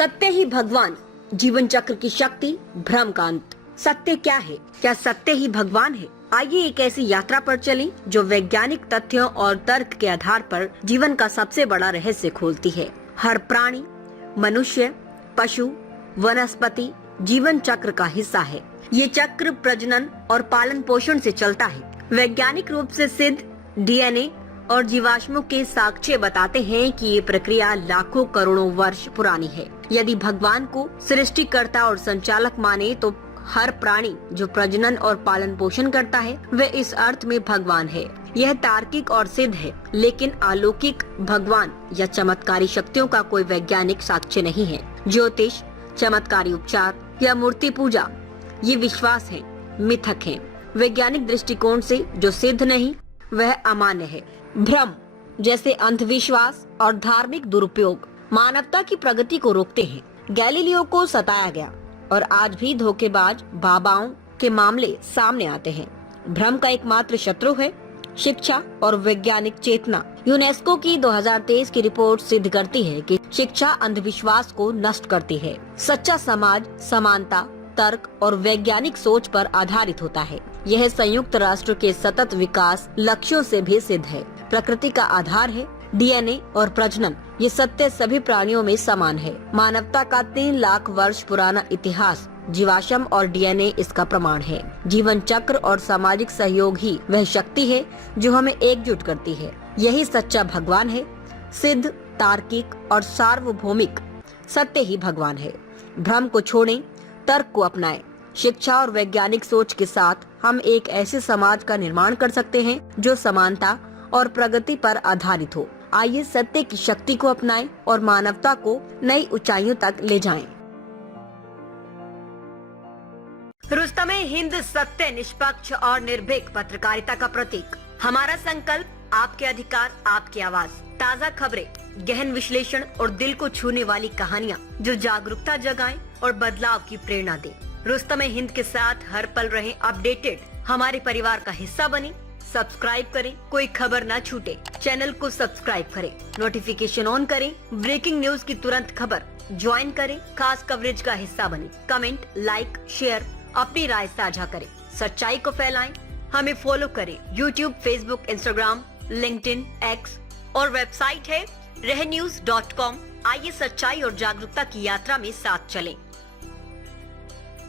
सत्य ही भगवान, जीवन चक्र की शक्ति, भ्रम का अंत। सत्य क्या है? क्या सत्य ही भगवान है? आइए एक ऐसी यात्रा पर चलें जो वैज्ञानिक तथ्यों और तर्क के आधार पर जीवन का सबसे बड़ा रहस्य खोलती है। हर प्राणी, मनुष्य, पशु, वनस्पति जीवन चक्र का हिस्सा है। ये चक्र प्रजनन और पालन पोषण से चलता है। वैज्ञानिक रूप से सिद्ध डीएनए और जीवाश्मों के साक्ष्य बताते हैं कि ये प्रक्रिया लाखों करोड़ों वर्ष पुरानी है। यदि भगवान को सृष्टिकर्ता और संचालक माने तो हर प्राणी जो प्रजनन और पालन पोषण करता है वह इस अर्थ में भगवान है। यह तार्किक और सिद्ध है, लेकिन अलौकिक भगवान या चमत्कारी शक्तियों का कोई वैज्ञानिक साक्ष्य नहीं है। ज्योतिष, चमत्कारी उपचार या मूर्ति पूजा ये विश्वास है, मिथक है। वैज्ञानिक दृष्टिकोण से जो सिद्ध नहीं वह अमान्य है। भ्रम जैसे अंधविश्वास और धार्मिक दुरुपयोग मानवता की प्रगति को रोकते हैं। गैलीलियो को सताया गया और आज भी धोखेबाज बाबाओं के मामले सामने आते हैं। भ्रम का एकमात्र शत्रु है शिक्षा और वैज्ञानिक चेतना। यूनेस्को की 2023 की रिपोर्ट सिद्ध करती है कि शिक्षा अंधविश्वास को नष्ट करती है। सच्चा समाज समानता, तर्क और वैज्ञानिक सोच पर आधारित होता है। यह संयुक्त राष्ट्र के सतत विकास लक्ष्यों से भी सिद्ध है। प्रकृति का आधार है डीएनए और प्रजनन। ये सत्य सभी प्राणियों में समान है। मानवता का 3 लाख वर्ष पुराना इतिहास, जीवाश्म और डीएनए इसका प्रमाण है। जीवन चक्र और सामाजिक सहयोग ही वह शक्ति है जो हमें एकजुट करती है। यही सच्चा भगवान है। सिद्ध, तार्किक और सार्वभौमिक सत्य ही भगवान है। भ्रम को छोड़ें, तर्क को अपनाएं। शिक्षा और वैज्ञानिक सोच के साथ हम एक ऐसे समाज का निर्माण कर सकते हैं जो समानता और प्रगति पर आधारित हो। आइए सत्य की शक्ति को अपनाएं और मानवता को नई ऊंचाइयों तक ले जाएं। रुस्तमे-हिंद सत्य, निष्पक्ष और निर्भीक पत्रकारिता का प्रतीक। हमारा संकल्प, आपके अधिकार, आपकी आवाज। ताज़ा खबरें, गहन विश्लेषण और दिल को छूने वाली कहानियाँ जो जागरूकता जगाएं और बदलाव की प्रेरणा दें। रुस्तमे-हिंद के साथ हर पल रहें अपडेटेड। हमारे परिवार का हिस्सा बने। सब्सक्राइब करें, कोई खबर ना छूटे। चैनल को सब्सक्राइब करें, नोटिफिकेशन ऑन करें, ब्रेकिंग न्यूज की तुरंत खबर ज्वाइन करें, खास कवरेज का हिस्सा बने। कमेंट, लाइक, शेयर, अपनी राय साझा करें, सच्चाई को फैलाएं। हमें फॉलो करें YouTube, Facebook, Instagram, LinkedIn, X और वेबसाइट है रहnews.com। आइए सच्चाई और जागरूकता की यात्रा में साथ चलें।